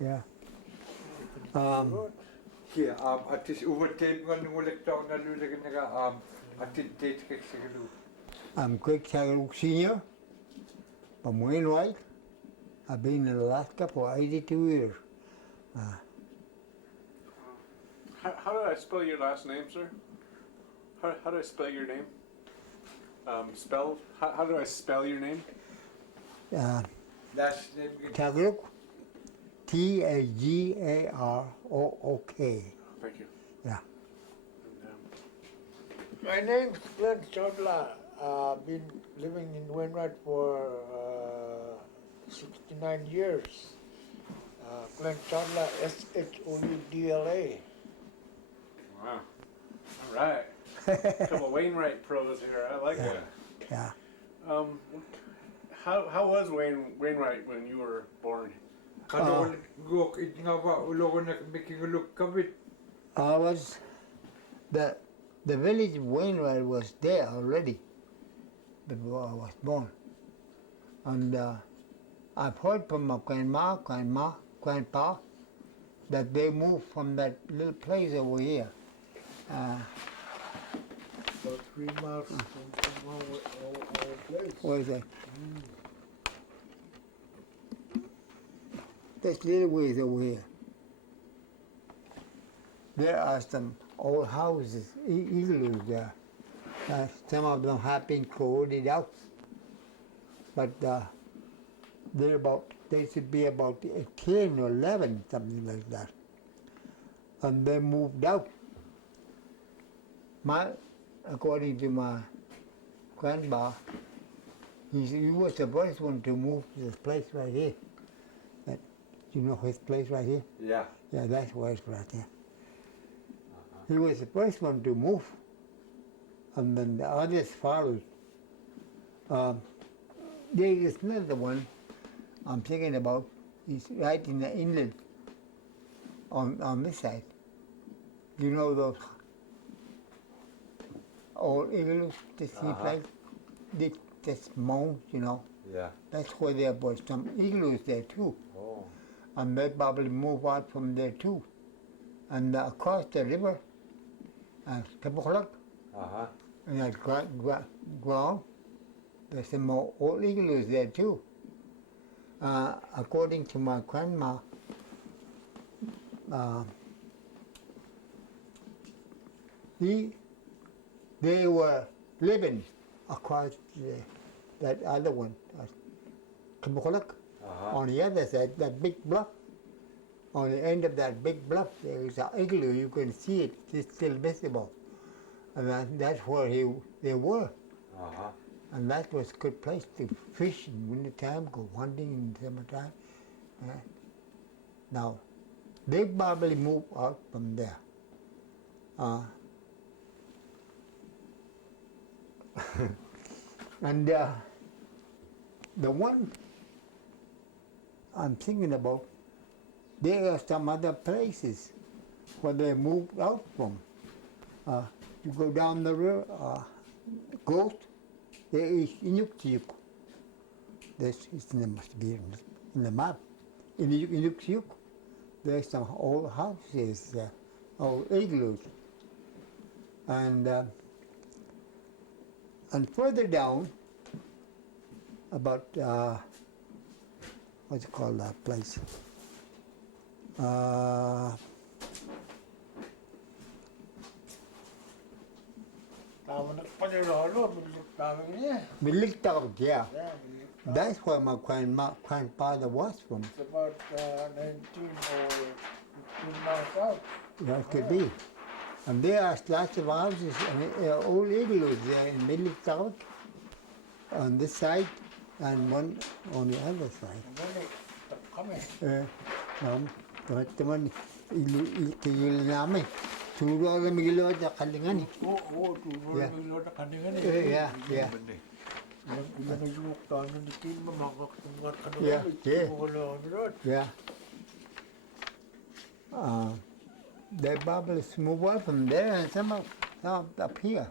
Yeah. Here, at this overtime when we look down the Lulaga, at the date Kexagaloo. I'm Gregg Tagarook Sr. from Wainwright. I've been in Alaska for 82 years. How do I spell your last name, sir? How do I spell your name? How do I spell your name? Last name Tagarook. Tagarook. Thank you. Yeah. And, My name's Glenn Shoudla. I've been living in Wainwright for 69 years. Glenn Shoudla, Shoudla. wow. All right. A couple Wainwright pros here. I like that. Yeah. How was Wainwright when you were born? Making a look of it. I was the village of Wainwright was there already before I was born, and I've heard from my grandpa that they moved from that little place over here. About 3 miles from our place. What is that? This little ways over here. There are some old houses, igloos there. Some of them have been corroded out, but they should be about 10 or 11, something like that. And they moved out. According to my grandpa, he was the first one to move to this place right here. You know his place right here? Yeah. Yeah, that's where it's right there. He was the first one to move, and then the others followed. There is another one I'm thinking about. He's right in the inland on this side. You know those old igloos, this place? This mound, you know. Yeah. That's where there was some igloos there too. Oh. And they probably move out from there too. And across the river, Tabuklak, and that ground, there's some more old igloos there too. According to my grandma, they were living across that other one, Tabuklak. On the other side, that big bluff, on the end of that big bluff, there is an igloo. You can see it, it's still visible. And that's where they were. And that was a good place to fish in winter time, go hunting in summertime. Now, they probably moved out from there. And the one I'm thinking about, there are some other places where they moved out from. You go down the river, Ghost, there is Inupiaq. This must be in the map. In Inupiaq, there's some old houses there, old igloos. And further down, about what do you call that place? Miliktawag, yeah. That's where my grandfather was from. It's about 19 or 15 miles out. That could be. And there are lots of houses, old igloos there in Miliktawag on this side and one on the other side. And then they stopped coming. Teman-teman, ilu namin. Turo lang migilo sa kalingan. Oo, turo lang migilo sa kalingan. Yeah. Nagulok tayo ng dikin, mamakaktungat ka Yeah. Yeah. They probably move out from there and some up here.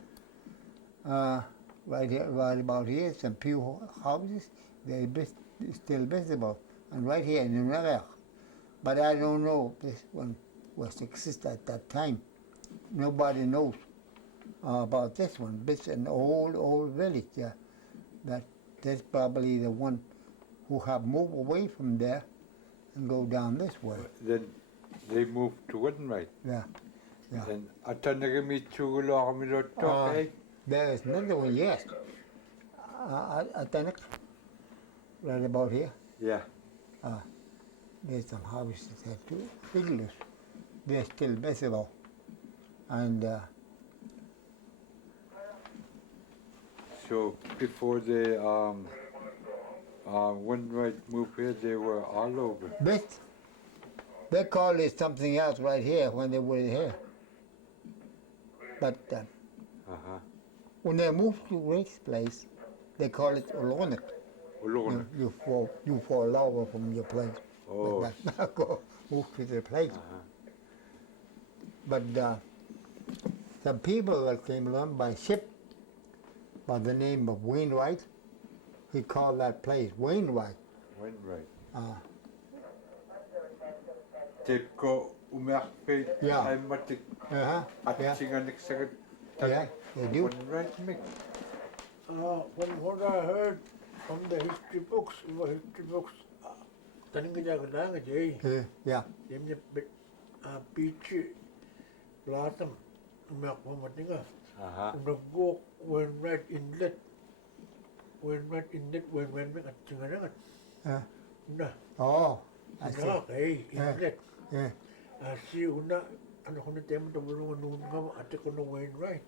Right about here, some few houses, they're still visible. And right here in Inupiaq, but I don't know if this one was exist at that time. Nobody knows about this one. It's an old village there. That's probably the one who have moved away from there and go down this way. Then they moved to Wainwright. Yeah. Then atanagami chugulakami lotok, eh? There is another one, yes. I think right about here. Yeah. There's some houses there too. Igloos. They're still visible. And So before they Wainwright moved here, they were all over. they call it something else right here when they were here. But when they moved to Greg's place, they call it Olonik. Alone. You fall over from your place. Oh. Like that. Go move to the place. But some people that came along by ship by the name of Wainwright, he called that place Wainwright. Wainwright. Yeah. Matik Yeah, atinganik sagat. yeah, they do. Wainwright mix. From what I heard from the history books, Yeah. Dem beach blossom umak pamatinga. Nagok Wainwright Inlet. Wainwright at Chingarangat. Na. Oh, I see. Inlet. Yeah. Si una ano ko na tema to bulungan noon nga ate ko no Wainwright.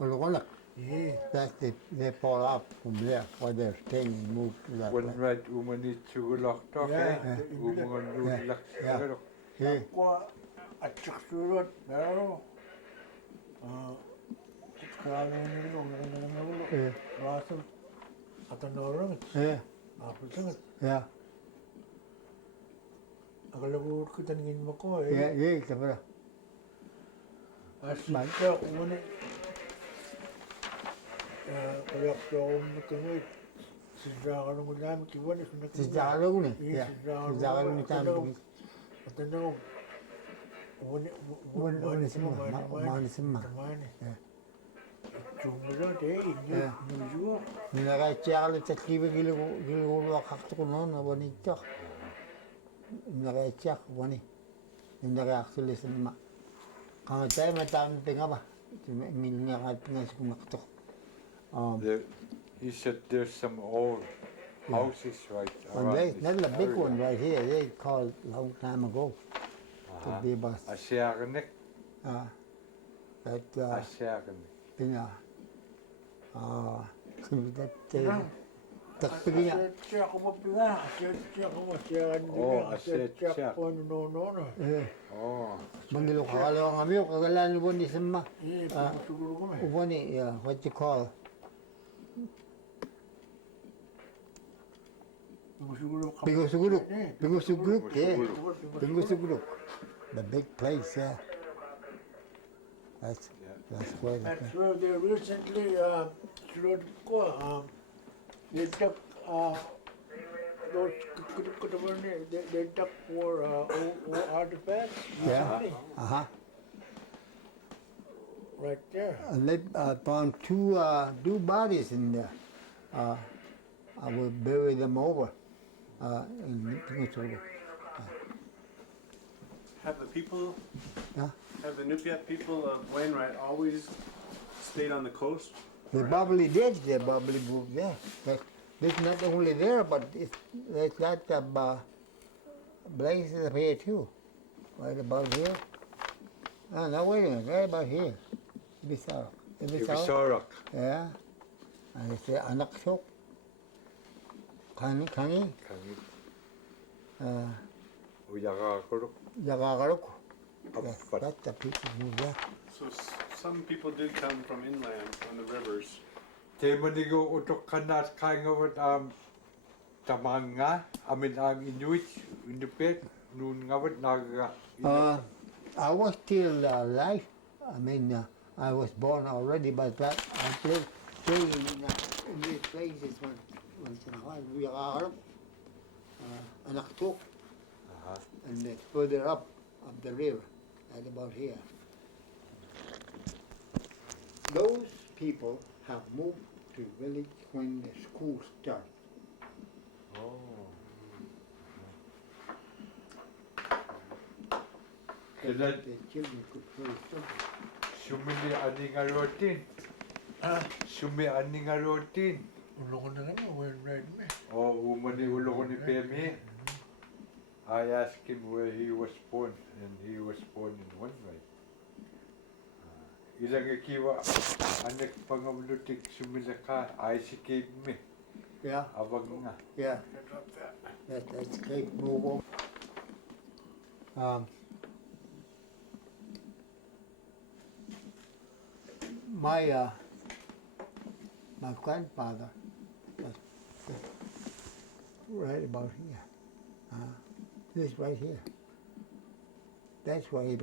Olonik. Yeah. That's they fall up from there while they're staying and move to that place. Wainwright umani chugulaktok, eh? Umangan lulak sagat. Yeah. Qua at surut pero kaya nila ng blossom at anorang Yeah. apple sangat. Yeah. Akalabur ko taningin mo ko eh. Yeah, sabra. Asya ko muna. Kaya ko matungay. Sisra ka nung ulam, kiwan is Si Tagarook ni. Yeah, Yeah. si Si Tagarook ni tayo. At ano, Wani simma. Chumulot eh, Yeah. New York. Nakachakal sa kiwi giluwa kakto ko noon na wani chak. Nakachak wani. Nakachakal sa ma. Kung tayo matang pinga ba? Minya ka pinga sa kumakto. He said there's some old houses right And around there's this another big area. one right here. They called long time ago. Could be about Asiaganik. that Asiaganik. pinga. Tak pinga. Siya ko mapila, siya ko masyahan Oh, din. siya. ko no. Oh. Mangilo kakalaw ang amiyo kagalan mo ni simma. Eh, siguro ko may. Wani what you call Siguro Bingusuguruk, yeah. Bingusuguruk. The big place, yeah. That's where That's where they recently, they took, those, they took for, artifacts. Yeah. recently, Right there. And they found two bodies in there. I will bury them over in Bingusuguruk. Have the people, Yeah. have the Inupiat people of Wainwright always stayed on the coast? They probably did. They probably moved there. But it's not only there, but there's lots of places up here too. Right about here. No, wait a minute. Right about here. Ibisarak. Ibisarak. Yeah. And it's Anaksok. Kangi. Uyagakuruk. Yagagarok. Apat. That's the people who moved there. So some people did come from inland on the rivers. Temanigo utok kanat kaingawat tamanga amin ang Inuit Inupiat nun ngawat naga. I was still alive. I mean, I was born already, but that I played in these places once in a while. We are Anaktok. and it's further up the river, at about here. Those people have moved to village when the school started. So that the children could play something. Sumili aning arotin. Sumi aning arotin. Uloko na kami, Wainwright me. Oh, umani ulo ko ni Pemi. I asked him where he was born, and he was born in Wainwright. Ilang ikiwa, anak pangamlutik sumilaka, ay si Cape me. Yeah, Awag nga. yeah. That's Cape Novo. My grandfather was right about here. This right here. That's why if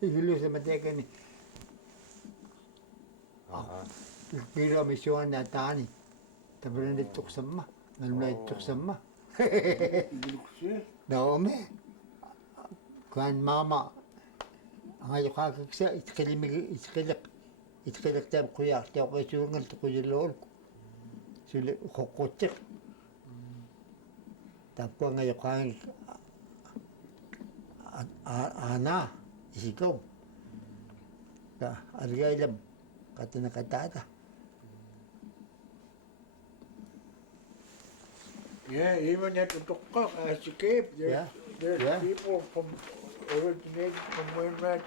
you lose a mistake, Piro mission na tani. Tabaran di tuksama. Nalmay tuksama. Dami. Grandmama. Ang ayo kakaksa, itkilik tam kuya. Tiyaw kayo surungan to kuya lol. Sili kukutik. Tapos ang ayo kang ana. Isikaw. Arigay lang. Kata nakatata. Yeah, even at Inupiaq, as you came, there's people from originated from Wainwright.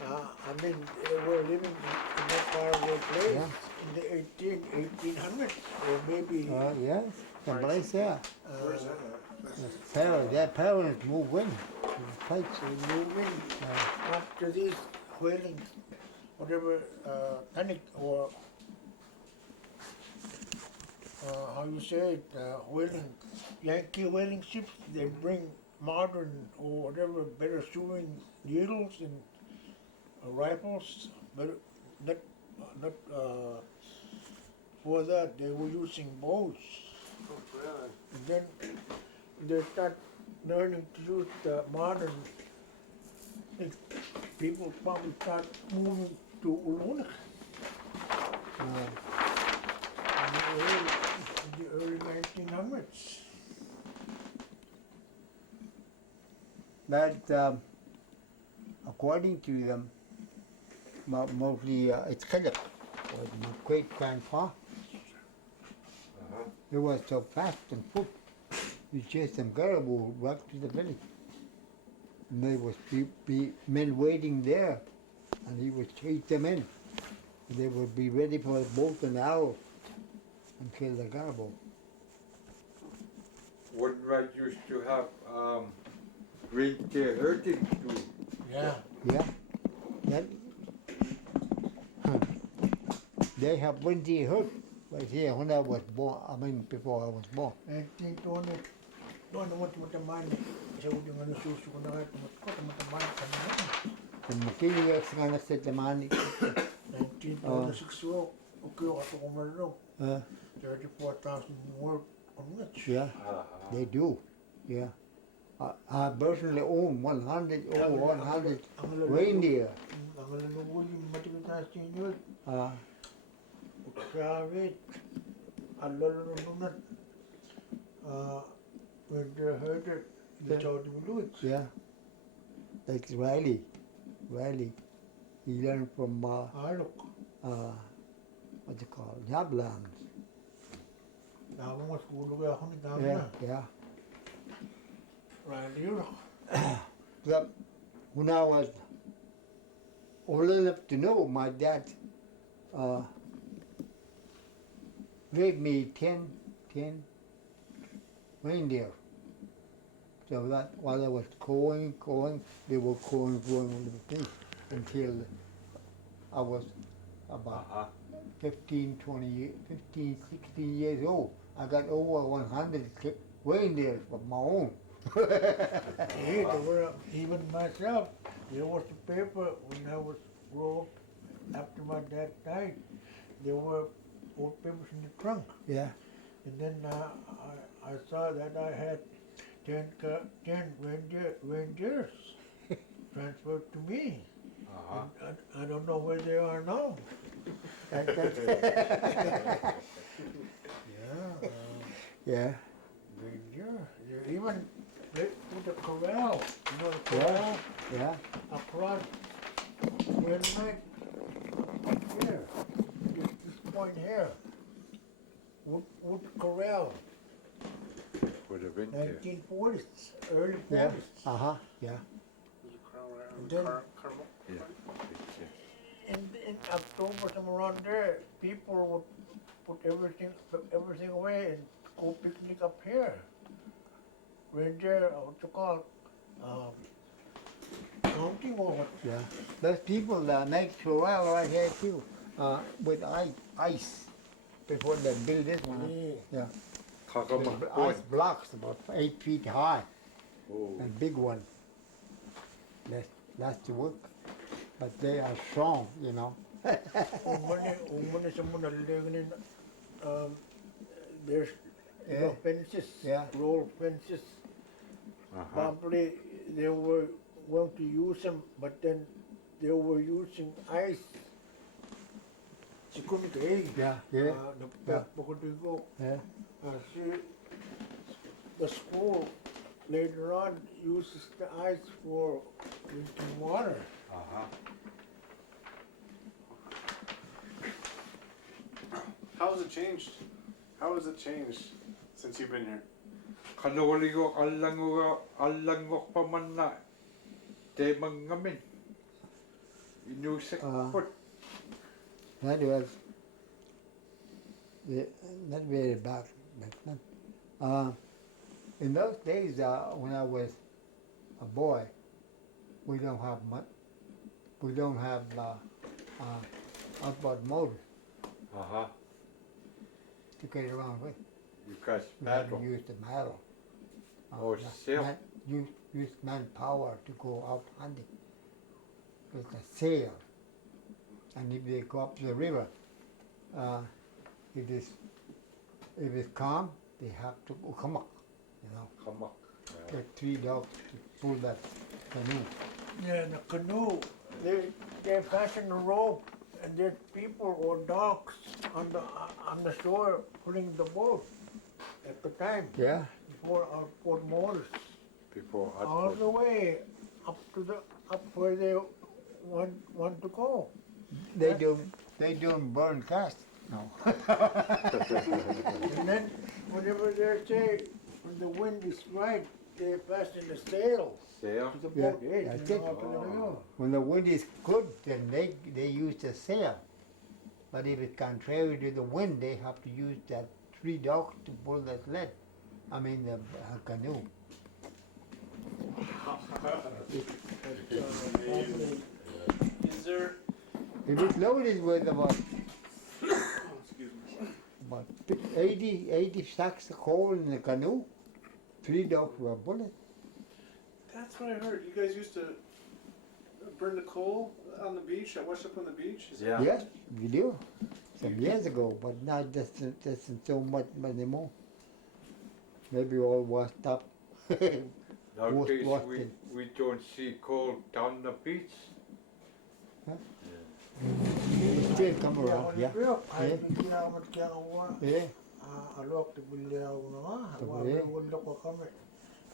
I mean, they were living in that faraway place in the 1800s, or maybe. Yes, the place there. Where's that at? Their parents moved in. Fights. They moved in after these whaling, whatever, panic or how you say it, whaling, Yankee whaling ships. They bring modern or whatever better shooting needles and rifles, but not for that they were using bows. And then they start learning to use the modern. People probably start moving to Uluna in the early 1900s. But according to them, mostly it's Khilip, or my great grandpa. He was so fast and foot. You chase them caribou back to the village. And there was be men waiting there, and he would chase them in. They would be ready for a bolt and arrow and kill the caribou. Wainwright used to have reindeer herding too. Yeah. Yeah. That, they have windy herd right here when I was born. I mean, before I was born. 1920. Doon naman tumatamaan. Isa ko yung suso ko na kahit tumatamaan ka naman. And makinig nga na sa tamani. 1926 okay ako kung marunong. 34,000 work on which. Yeah, they do. Yeah. I personally own 100 reindeer. Ang lalungol yung matimitas ninyo. Grabe. Ang lalununat. When they heard it, they told him to do it. Yeah. Like Riley. He learned from, Look. what you call it, Yablans. Damo nga school ko ako ni Damo Yeah, na. yeah. Right here. But when I was old enough to know, my dad gave me 10 reindeer. So that while I was going, they were going with me until I was about 15, 16 years old. I got over 100 reindeer of my own. Hey, there were, even myself, there was a paper when I was grown up after my dad died. There were old papers in the trunk. Yeah. And then I saw that I had 10 rangers transferred to me. Uh-huh. And I don't know where they are now. Yeah, Yeah. ranger. They even put the corral, you know the Yeah. corral Yeah. across Wainwright here, this point here. Wood corral, For the winter. 1940s, early 40s. Yeah. Uh-huh. Yeah. There's a crown right on Then- Carmel. Yeah. It's, In October, somewhere around there, people would put everything away and go picnic up here. Ranger, what you call, counting or what? Yeah. Those people make corral right here too, with ice before they build this one. Yeah. The ice blocks about 8 feet high Oh. and big one. That's the work. But they are strong, you know. Umane sa muna liganin, there's you know, Yeah. fences, Yeah. roll fences. Uh-huh. Probably they were going to use them, but then they were using ice. Security, Yeah. Yeah. Yeah. Yeah. See, the school later on uses the ice for drinking water. Uh-huh. How has it changed? How has it changed since you've been here? Kanoligo allango pa man na. Te mangamin. Inusik put. That was not very back then. In those days, when I was a boy, we don't have much. We don't have outboard motor Uh-huh. to get around with. You guys We had to paddle. use the paddle. Oh, sail. Use manpower to go out hunting with a sail. And if they go up the river, if it's calm, they have to go come up, you know. Come on. Get 3 dogs to pull that canoe. Yeah, the canoe, they fasten the rope, and there's people or dogs on the shore pulling the boat at the time Yeah, before outboard motors, Before all the way up where they want to go. they don't burn fast. No. And then whenever they say when the wind is right, they fasten the sail sail. to the Yeah, boat edge. that's You know, it. up in the middle. When the wind is good, then they use the sail. But if it's contrary to the wind, they have to use that 3 dogs to pull the sled. I mean the canoe. Probably Is there? If it's loaded with about Excuse me. about 80 sacks of coal in the canoe, 3 dogs were bullet. That's what I heard. You guys used to burn the coal on the beach. I washed up on the beach. Is Yeah. Yes, we do. Some years ago, but not just so much anymore. Maybe all washed up. Nowadays washed we, it. we don't see coal down the beach. Still come around, yeah. Ay, Yeah. kiyamat kaya kawa. Yeah. Alok, tibuli ako na nga. Tibuli. Wala ko kami.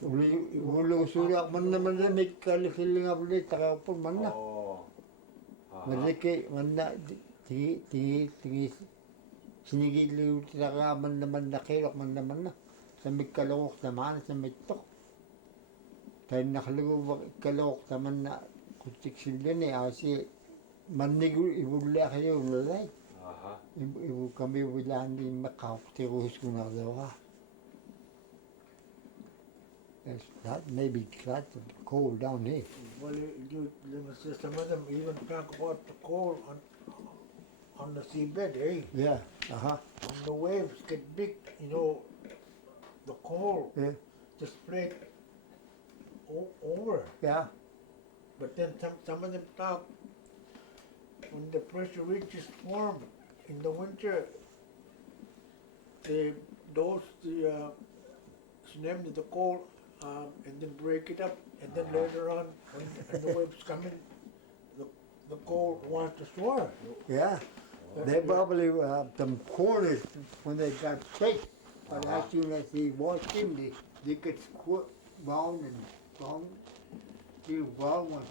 Ulo surak man naman na may kalikiling ulit, takapon man na. Oh. Uh-huh. Maliki, man na, tingi, sinigiliw taka man naman na kilok man naman na. Sa may kalawok naman, sa may tok. Tayo nakalawok kalawok naman na kutik sila ni asi. Manigo, ibula kayo, ulalay. Uh-huh. Ibu kami wilaan din makakatirus ko na daw ka. That maybe lots of coal down here. Well, some of them even talk about the coal on the seabed, eh? Yeah, uh-huh. When the waves get big, you know, the coal Yeah, just spread over. yeah, But then some of them talk when the pressure ridges form in the winter, the coal and then break it up, and then later on, when the waves come in, the coal wants to store. Yeah. They probably some corners when they got shake, but as soon as he walked in, they get round and round, till round one.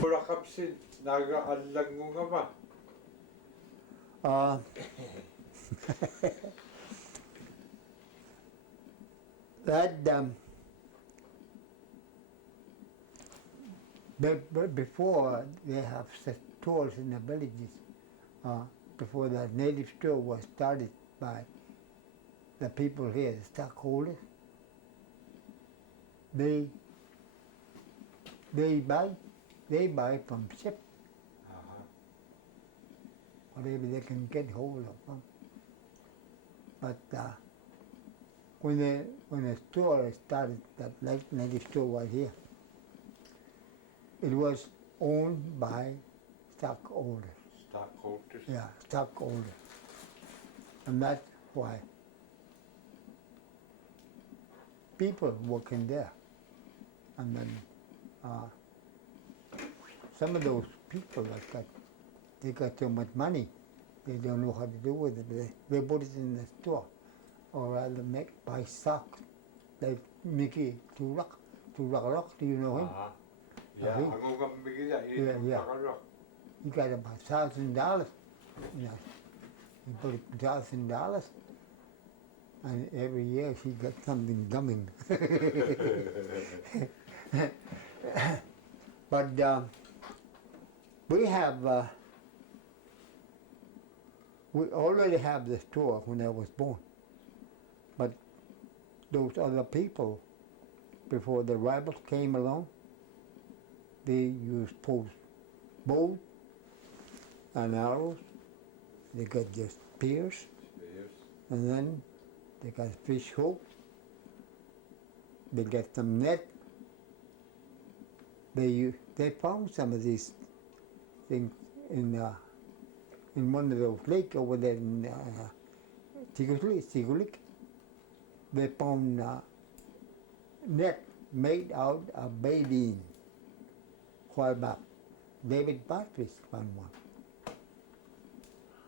Pura kapsin, nagaallag mo nga ba? That before they have stores in the villages, before the native store was started by the people here, the stockholders, they buy from ship whatever they can get hold of. But when the store started, that native store was here, it was owned by stockholders. Stockholders? Yeah, stockholders. And that's why people working there. And then some of those people they got so much money, they don't know how to do with it. They put it in the store, or rather buy stock. Like Mickey Tagarook, do you know him? Yeah, ako kang bigla, Yeah. He got about $1,000. Yeah. He put $1,000, and every year he got something coming. But we already have the store when I was born. But those other people, before the rebels came along, they used bows and arrows. They got their spears, and then they got fish hooks. They got some net. They found some of these things in one of those lakes over there in Tigulik. They found net made out of baleen. While back, David Partridge found one.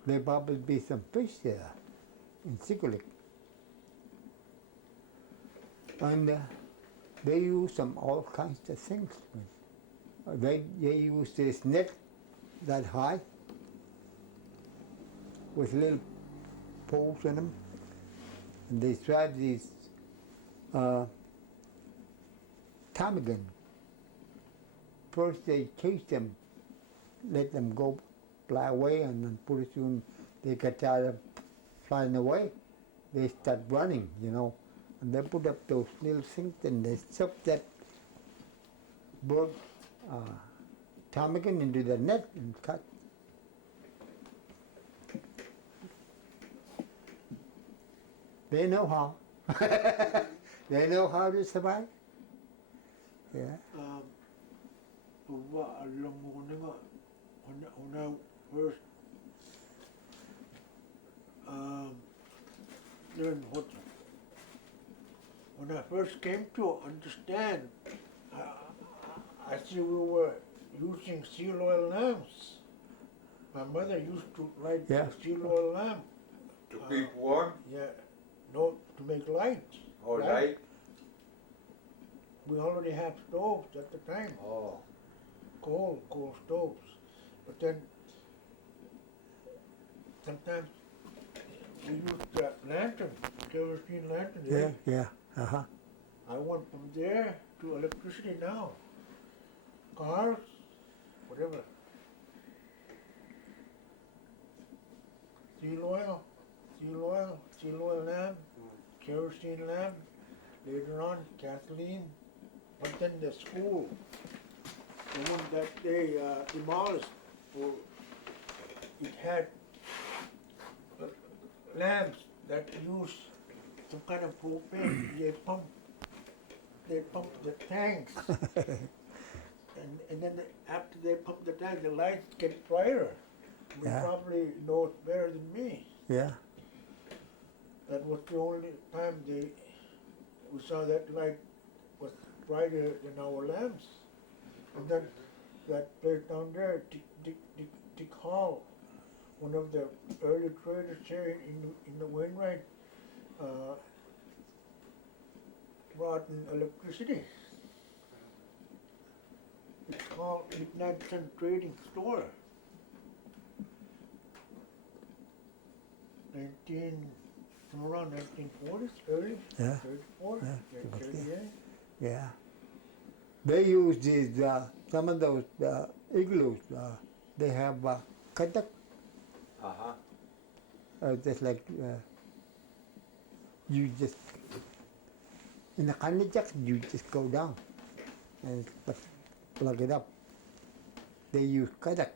There probably be some fish there in Tigulik. And they use all kinds of things. They use this net that high with little poles in them, and they drive these ptarmigan. First they chase them, let them go fly away, and then pretty soon they get tired of flying away. They start running, and they put up those little things and they stuff that bird ptarmigan into the net and cut. They know how. They know how to survive. Yeah. When I first learned when I first came to understand, I see we were using seal oil lamps. My mother used to light the seal oil lamp. To keep warm? Yeah, no, to make light. Oh, light? We already have stoves at the time. Oh. Coal stoves. But then sometimes we used that lantern, kerosene lantern. Yeah. Uh-huh. I went from there to electricity now. Cars, whatever. Seal oil lamp, kerosene lamp, later on gasoline. But then the school, the one that they demolished, it had lamps that used some kind of propane. They pumped the tanks. And then after they pump the tank, the lights get brighter. You probably know it better than me. Yeah. That was the only time they we saw that light was brighter than our lamps. And then that place down there, Dick Hall, one of the early traders here in the Wainwright, brought in electricity. It's called Midnight Sun Trading Store. From around 1940s, early, Yeah. 34, Yeah. 38. Yeah. They use these, some of those igloos, they have katak, just like you just, in the kanijak, you just go down and plug it up. They use katak.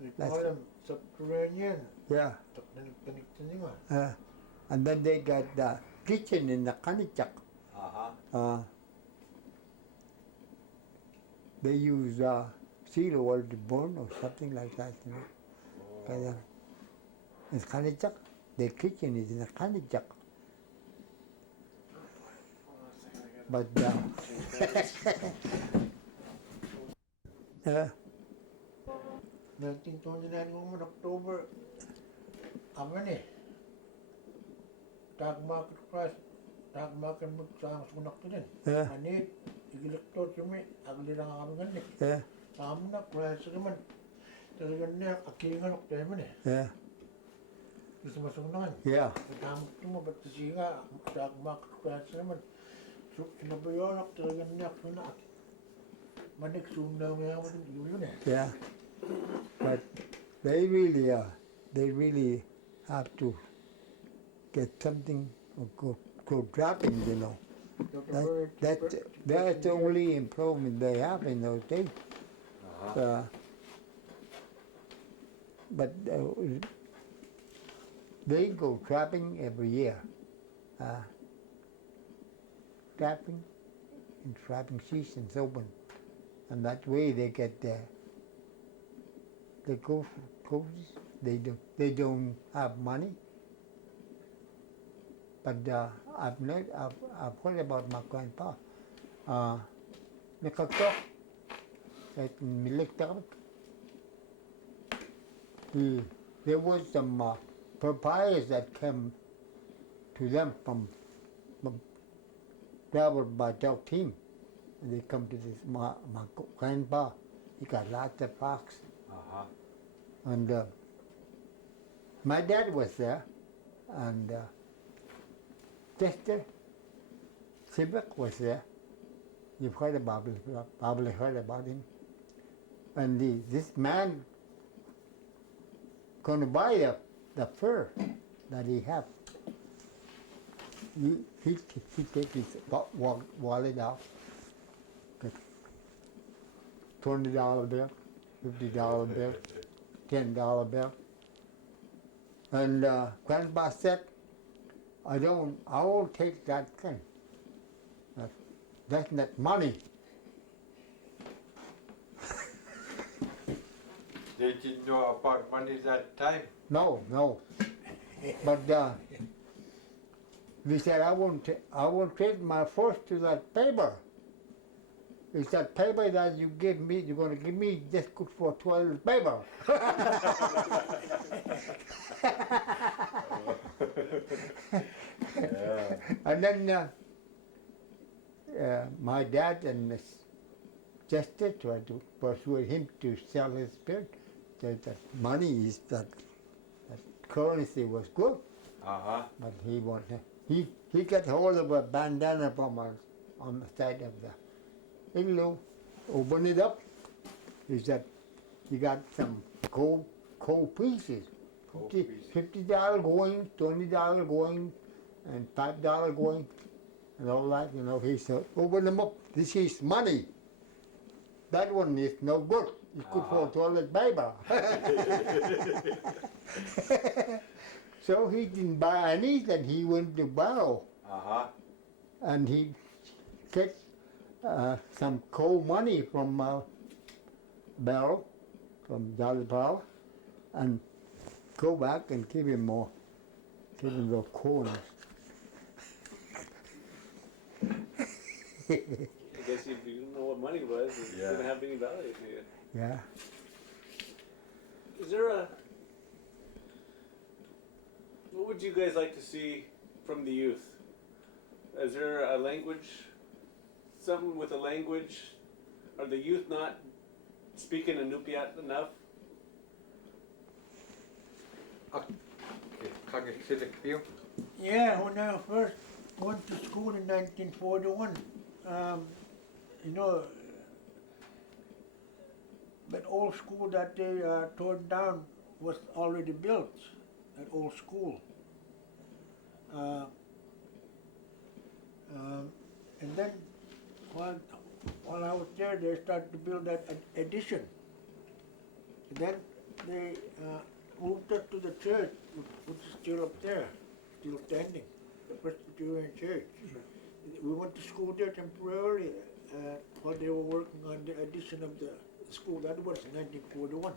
They That's call them subterranean. Yeah. And then they got the kitchen in the kanijak. They use seal oil to burn or something like that, you know. In kanijak, the kitchen is in the kanijak. But 1929 naman October, aman eh. Tag market mo sa sunak ko din. Yeah. Anit, igilektor kami, agli lang kami ganit. Yeah, Tama na, klase naman. Talagang na, akilingan ako tayo man eh. yeah, Gusto masunan. yeah. Tama ko mo, ba't kasi nga, tag market klase naman. So, sinabayon ako talagang na, manik sunda nga ako din yun eh. Yeah, but they really have to get something or go dropping, you know. That's the only improvement they have in those days. But they go trapping every year. Trapping and trapping season's open, and that way they get the coaches. They don't have money, but I've heard about my grandpa. Nakatok at Gregg Tagarook. There was some papayas that came to them from traveled by dog team. And they come to this my grandpa. He got lots of fox. And my dad was there, and Chester Civic was there. You've heard about him, probably heard about him. And this man going to buy the fur that he have. He take his wallet out, got $20 bill, $50 bill, $10 bill, and Grandpa said, I won't take that thing. That's not money. They didn't know about money that time. No. But we said, I won't trade my force to that paper. It's that paper that you give me, you're going to give me just good for 12 paper. And then my dad and Chester tried to persuade him to sell his spirit. That money is that currency was good, but he wanted. He got hold of a bandana from us on the side of the igloo, opened it up. He said he got some gold pieces, $50 going, $20 going, and $5 going, and all that. You know, he said, open them up. This is money. That one is no good. It's good for toilet paper. So he didn't buy any, then he went to borrow. And he get some coal money from Barrel, from Jolly Powell, and go back and give him more, give him the coals. I guess if you didn't know what money was, it Yeah. didn't have any value to you. Yeah. Is there a... What would you guys like to see from the youth? Is there a language, something with a language? Are the youth not speaking Inupiat enough? Kan ik zitten veel? Yeah, when I first went to school in 1941, you know, that old school that they torn down was already built, that old school. And then while I was there, they started to build that addition. And then they moved us to the church, which is still up there, still standing, the Presbyterian church. We went to school there temporarily while they were working on the addition of the school. That was in 1941.